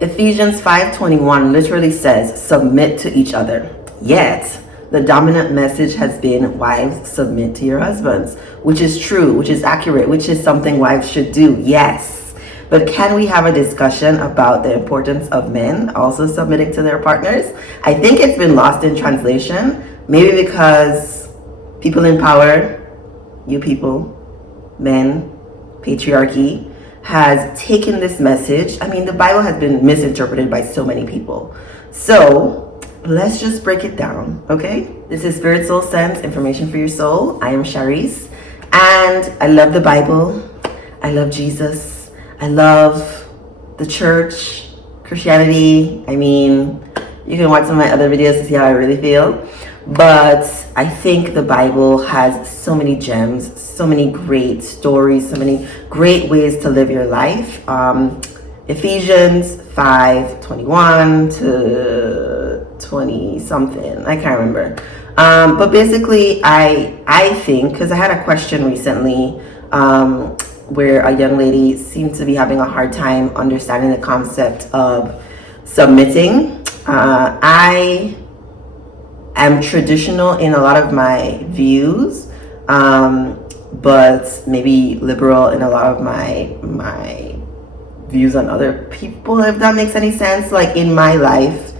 Ephesians 5:21 literally says, submit to each other. Yet, the dominant message has been, wives, submit to your husbands, which is true, which is accurate, which is something wives should do. Yes. But can we have a discussion about the importance of men also submitting to their partners? I think it's been lost in translation, maybe because people in power, you people, men, patriarchy, has taken this message. I mean, the Bible has been misinterpreted by so many people. So let's just break it down, okay? This is Spirit, Soul, Sense, Information for Your Soul. I am Shareece, and I love the Bible. I love Jesus. I love the church, Christianity. I mean, you can watch some of my other videos to see how I really feel. But I think the Bible has so many gems, so many great stories, so many great ways to live your life. Ephesians 5:21 to 20 something, I can't remember. But basically, I think, because I had a question recently where a young lady seemed to be having a hard time understanding the concept of submitting. I am traditional in a lot of my views, but maybe liberal in a lot of my views on other people, if that makes any sense. Like in my life,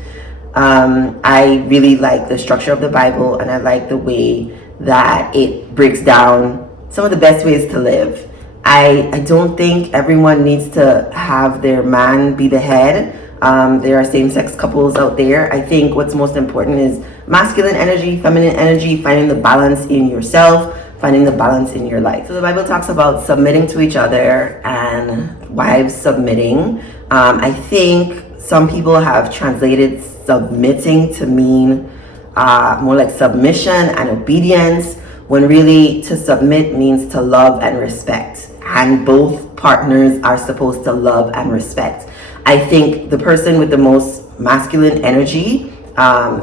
I really like the structure of the Bible, and I like the way that it breaks down some of the best ways to live. I don't think everyone needs to have their man be the head. There are same-sex couples out there. I think what's most important is masculine energy, feminine energy, finding the balance in yourself, finding the balance in your life. So the Bible talks about submitting to each other and wives submitting. I think some people have translated submitting to mean more like submission and obedience, when really to submit means to love and respect. And both partners are supposed to love and respect. I think the person with the most masculine energy,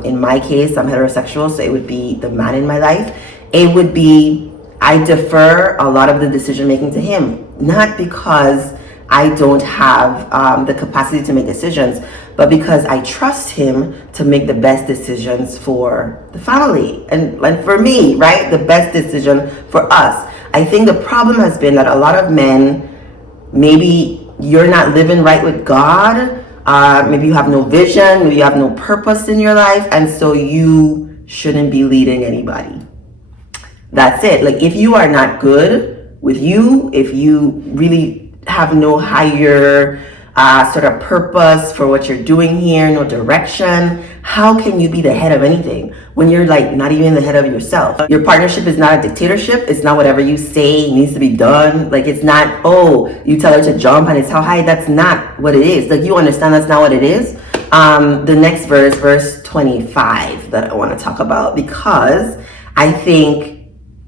in my case, I'm heterosexual, so it would be the man in my life. It would be, I defer a lot of the decision making to him, not because I don't have the capacity to make decisions, but because I trust him to make the best decisions for the family and for me, right? The best decision for us. I think the problem has been that a lot of men, maybe you're not living right with God, maybe you have no vision, maybe you have no purpose in your life, and so you shouldn't be leading anybody. That's it. Like, if you are not good with you, if you really have no higher sort of purpose for what you're doing here, no direction, how can you be the head of anything when you're like not even the head of yourself? Your partnership is not a dictatorship. It's not whatever you say needs to be done. Like, it's not, oh, you tell her to jump and it's how high. That's not what it is. Like, you understand that's not what it is. The next verse 25 that I want to talk about, because I think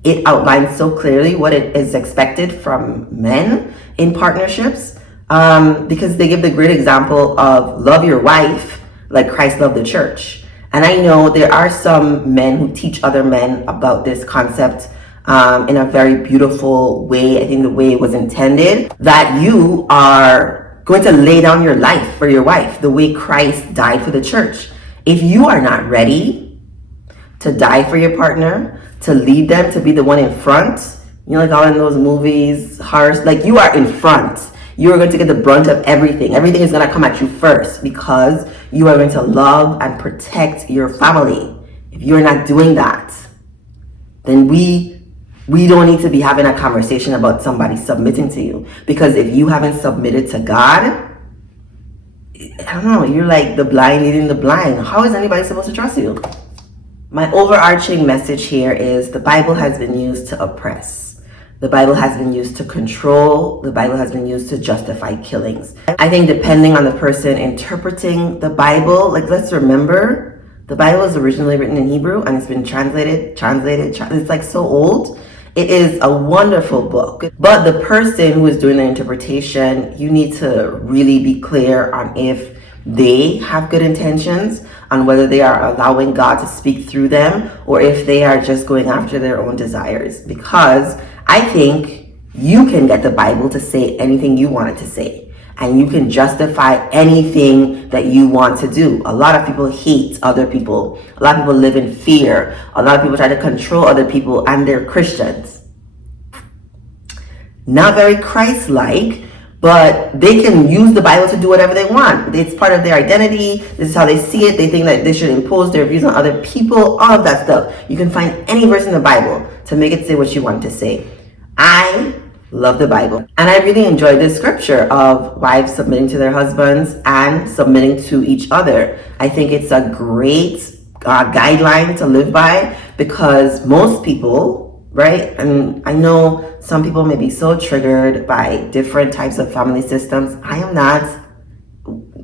it outlines so clearly what it is expected from men in partnerships, because they give the great example of love your wife like Christ loved the church. And I know there are some men who teach other men about this concept in a very beautiful way. I think the way it was intended, that you are going to lay down your life for your wife the way Christ died for the church. If you are not ready to die for your partner, to lead them, to be the one in front, you know, like all in those movies, horror, like you are in front. You are going to get the brunt of everything. Everything is going to come at you first, because you are going to love and protect your family. If you're not doing that, then we don't need to be having a conversation about somebody submitting to you. Because if you haven't submitted to God, I don't know, you're like the blind leading the blind. How is anybody supposed to trust you? My overarching message here is the Bible has been used to oppress. The Bible has been used to control. The Bible has been used to justify killings. I think depending on the person interpreting the Bible, like, let's remember, the Bible was originally written in Hebrew and it's been translated. It's like so old. It is a wonderful book. But the person who is doing the interpretation, you need to really be clear on if they have good intentions, on whether they are allowing God to speak through them, or if they are just going after their own desires. Because I think you can get the Bible to say anything you want it to say. and you can justify anything that you want to do. A lot of people hate other people. A lot of people live in fear. A lot of people try to control other people, and they're Christians. Not very Christ-like, but they can use the Bible to do whatever they want. It's part of their identity. This is how they see it. They think that they should impose their views on other people, all of that stuff. You can find any verse in the Bible to make it say what you want to say. I love the Bible, and I really enjoy this scripture of wives submitting to their husbands and submitting to each other. I think it's a great guideline to live by, because most people, right? And I know some people may be so triggered by different types of family systems. I am not.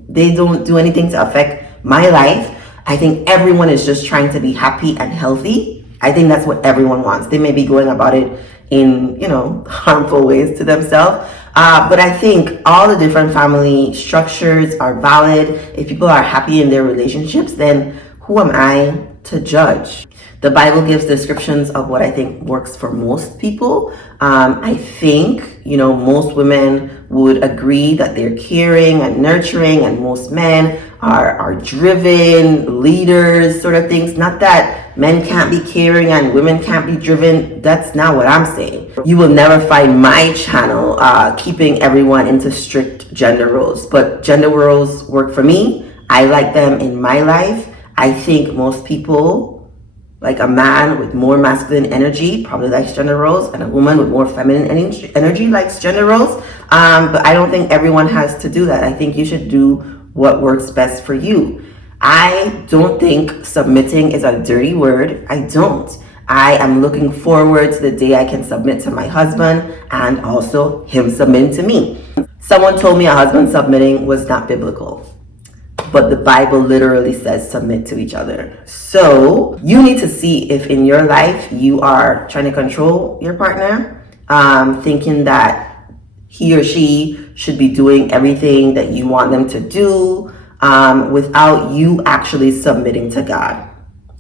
They don't do anything to affect my life. I think everyone is just trying to be happy and healthy. I think that's what everyone wants. They may be going about it in, harmful ways to themselves. But I think all the different family structures are valid. If people are happy in their relationships, then who am I to judge? The Bible gives descriptions of what I think works for most people. I think, most women would agree that they're caring and nurturing, and most men are driven leaders, sort of things. Not that men can't be caring and women can't be driven. That's not what I'm saying. You will never find my channel keeping everyone into strict gender roles, but gender roles work for me. I like them in my life. I think most people, like a man with more masculine energy probably likes gender roles, and a woman with more feminine energy likes gender roles. But I don't think everyone has to do that. I think you should do what works best for you. I don't think submitting is a dirty word. I don't. I am looking forward to the day I can submit to my husband, and also him submitting to me. Someone told me a husband submitting was not biblical, but the Bible literally says submit to each other. So you need to see if in your life you are trying to control your partner, thinking that he or she should be doing everything that you want them to do, without you actually submitting to God.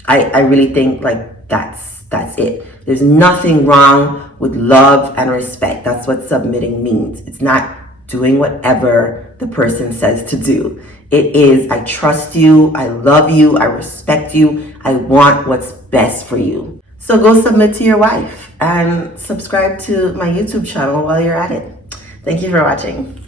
I really think that's it. There's nothing wrong with love and respect. That's what submitting means. It's not doing whatever the person says to do. It is, I trust you, I love you, I respect you, I want what's best for you. So go submit to your wife and subscribe to my YouTube channel while you're at it. Thank you for watching.